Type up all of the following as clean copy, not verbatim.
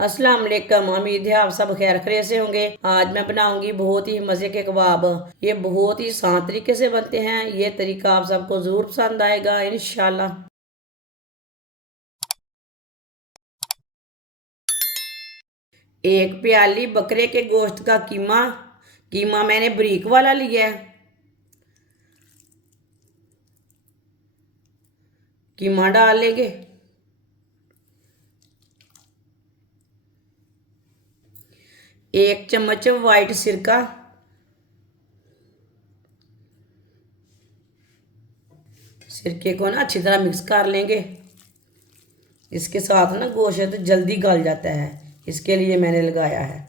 अस्सलाम वालेकुम। उम्मीद है आप सब खैर खैरियत से होंगे। आज मैं बनाऊंगी बहुत ही मज़े के कबाब। ये बहुत ही आसान तरीके से बनते हैं। ये तरीका आप सबको ज़रूर पसंद आएगा इंशाल्लाह। एक प्याली बकरे के गोश्त का कीमा। कीमा मैंने बारीक वाला लिया है। कीमा डाल लेंगे। एक चम्मच वाइट सिरका। सिरके को ना अच्छी तरह मिक्स कर लेंगे। इसके साथ ना गोश्त जल्दी गल जाता है, इसके लिए मैंने लगाया है।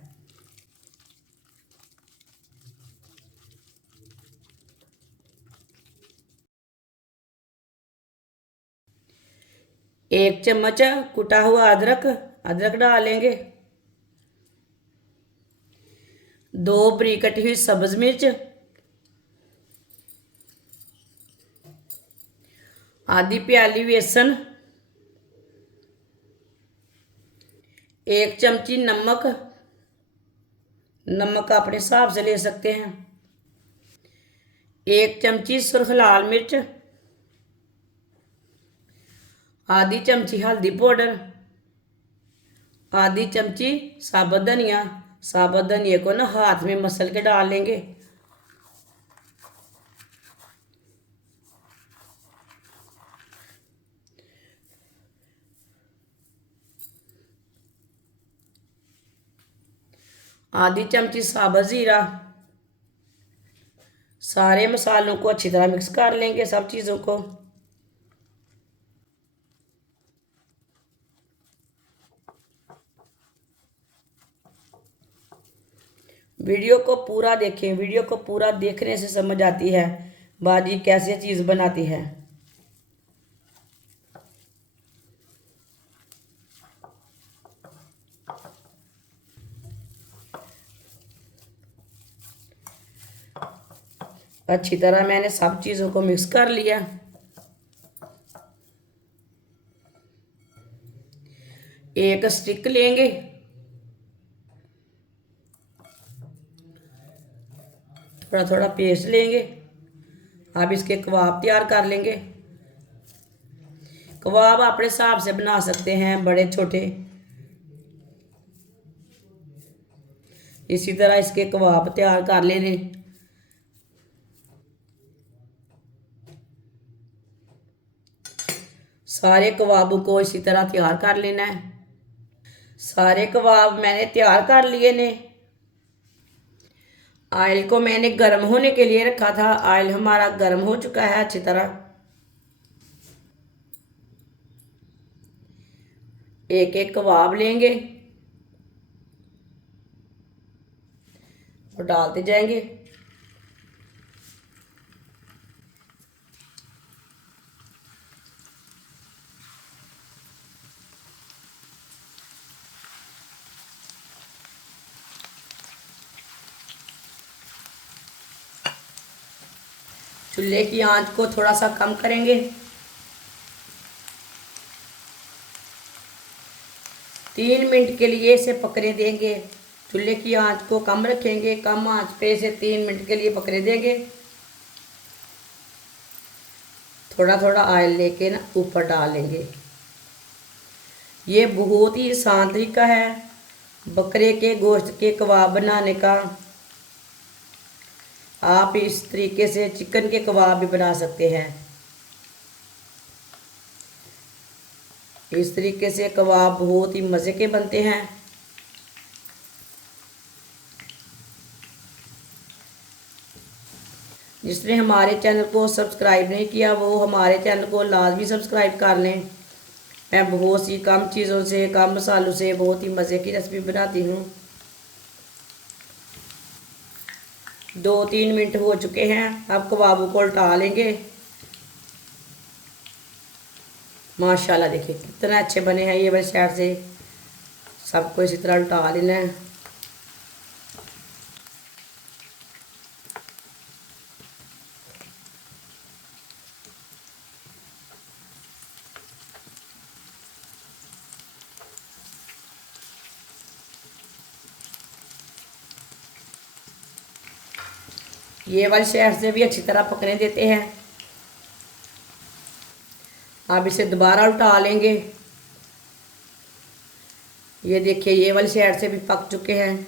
एक चम्मच कुटा हुआ अदरक। अदरक डालेंगे। दो बारीक कटी हुई सब्ज मिर्च। आधी प्याली बेसन। एक चमची नमक। नमक अपने हिसाब से ले सकते हैं। एक चमची सुर्ख लाल मिर्च। आधी चमची हल्दी पाउडर। आधी चमची साबुत धनिया। साबुत धनिया को ना हाथ में मसल के डाल लेंगे। आधी चमची साबुत जीरा। सारे मसालों को अच्छी तरह मिक्स कर लेंगे, सब चीज़ों को। वीडियो को पूरा देखें। वीडियो को पूरा देखने से समझ आती है बाजी कैसे चीज़ बनाती है। अच्छी तरह मैंने सब चीज़ों को मिक्स कर लिया। एक स्टिक लेंगे। थोड़ा थोड़ा पेस्ट लेंगे। अब इसके कबाब तैयार कर लेंगे। कबाब अपने हिसाब से बना सकते हैं, बड़े छोटे। इसी तरह इसके कबाब तैयार कर लेने। सारे कबाबों को इसी तरह तैयार कर लेना है। सारे कबाब मैंने तैयार कर लिए ने। ऑयल को मैंने गर्म होने के लिए रखा था। ऑयल हमारा गर्म हो चुका है अच्छी तरह। एक एक कबाब लेंगे और डालते जाएंगे। चूल्हे की आंच को थोड़ा सा कम करेंगे। 3 मिनट के लिए इसे पकने देंगे। चूल्हे की आंच को कम रखेंगे। कम आंच पे इसे 3 मिनट के लिए पकने देंगे। थोड़ा थोड़ा ऑयल लेके ना ऊपर डाल लेंगे। ये बहुत ही आसान तरीका है बकरे के गोश्त के कबाब बनाने का। आप इस तरीके से चिकन के कबाब भी बना सकते हैं। इस तरीके से कबाब बहुत ही मज़े के बनते हैं। जिसने हमारे चैनल को सब्सक्राइब नहीं किया वो हमारे चैनल को लाजमी सब्सक्राइब कर लें। मैं बहुत सी कम चीज़ों से, कम मसालों से बहुत ही मज़े की रेसिपी बनाती हूँ। 2-3 मिनट हो चुके हैं। अब कबाबों को उल्टा लेंगे। माशाल्लाह देखिए कितने अच्छे बने हैं ये वाली साइड से। सबको इसी तरह उल्टा लेना है। ये वाली साइड से भी अच्छी तरह पकने देते हैं। अब इसे दोबारा उल्टा लेंगे। ये देखिए ये वाली साइड से भी पक चुके हैं।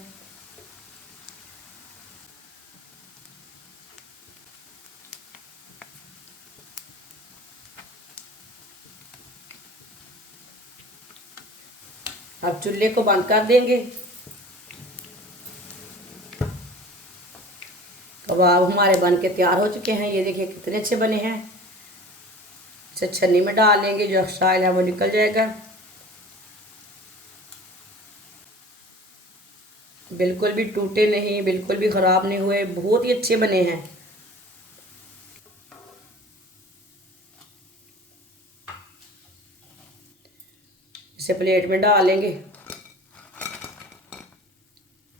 अब चूल्हे को बंद कर देंगे। कबाब हमारे बन के तैयार हो चुके हैं। ये देखिए कितने अच्छे बने हैं। इसे छन्नी में डाल लेंगे, जो एक्स्ट्रा ऑयल है वो निकल जाएगा। बिल्कुल भी टूटे नहीं, बिल्कुल भी ख़राब नहीं हुए, बहुत ही अच्छे बने हैं। इसे प्लेट में डाल लेंगे।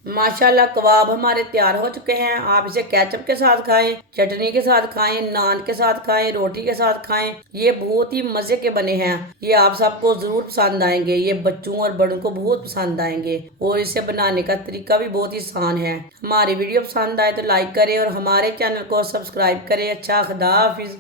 माशाल्लाह कबाब हमारे तैयार हो चुके हैं। आप इसे केचप के साथ खाएं, चटनी के साथ खाएं, नान के साथ खाएं, रोटी के साथ खाएं। ये बहुत ही मज़े के बने हैं। ये आप सबको ज़रूर पसंद आएंगे। ये बच्चों और बड़ों को बहुत पसंद आएंगे और इसे बनाने का तरीका भी बहुत ही आसान है। हमारी वीडियो पसंद आए तो लाइक करें और हमारे चैनल को सब्सक्राइब करें। अच्छा, खुदा हाफिज़।